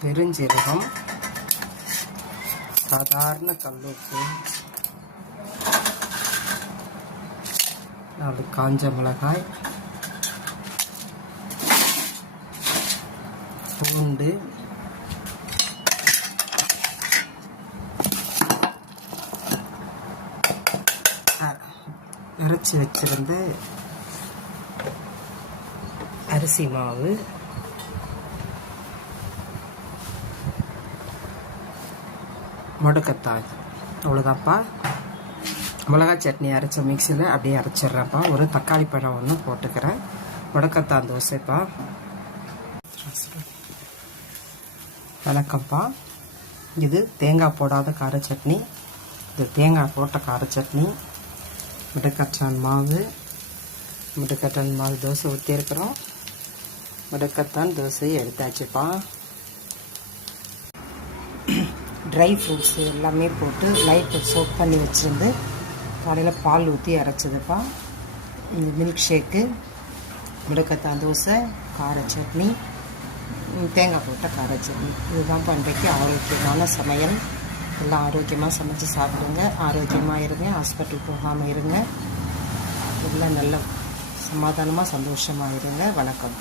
பெருஞ்சீரகம், சாதாரண கல்லுப்பு, 4 காஞ்ச மிளகாய், பூண்டு, அரைச்சி வச்சிருந்த அரிசி மாவு, முடக்கத்தாய். அவ்வளோதான்ப்பா. மிளகாய் சட்னி அரைச்ச மிக்சியில் அப்படியே அரைச்சிட்றேன்ப்பா. ஒரு தக்காளி பழம் ஒன்று போட்டுக்கிறேன். முடக்கத்தான் தோசைப்பா. வணக்கம்ப்பா. இது தேங்காய் போடாத கார சட்னி, இது தேங்காய் போட்ட கார சட்னி. முடக்கத்தான் மாவு தோசை ஊற்றிருக்கிறோம். முடக்கத்தான் தோசை எடுத்தாச்சுப்பா. ட்ரை ஃப்ரூட்ஸ் எல்லாமே போட்டு லைட் சோப் பண்ணி வச்சுருந்து காலையில் பால் ஊற்றி அரைச்சதுப்பா. இந்த மில்க் ஷேக்கு, முடக்கத்தான் தோசை, கார சட்னி, தேங்காய் போட்ட கார சட்னி. இதுதான் இன்றைக்கு ஆரோக்கியமான சமையல். எல்லாம் ஆரோக்கியமாக சமைச்சு சாப்பிடுங்க. ஆரோக்கியமாக இருங்க. ஹாஸ்பிட்டல் போகாமல் இருங்க. எல்லாம் நல்ல சமாதானமாக சந்தோஷமாக இருங்க. வணக்கம்.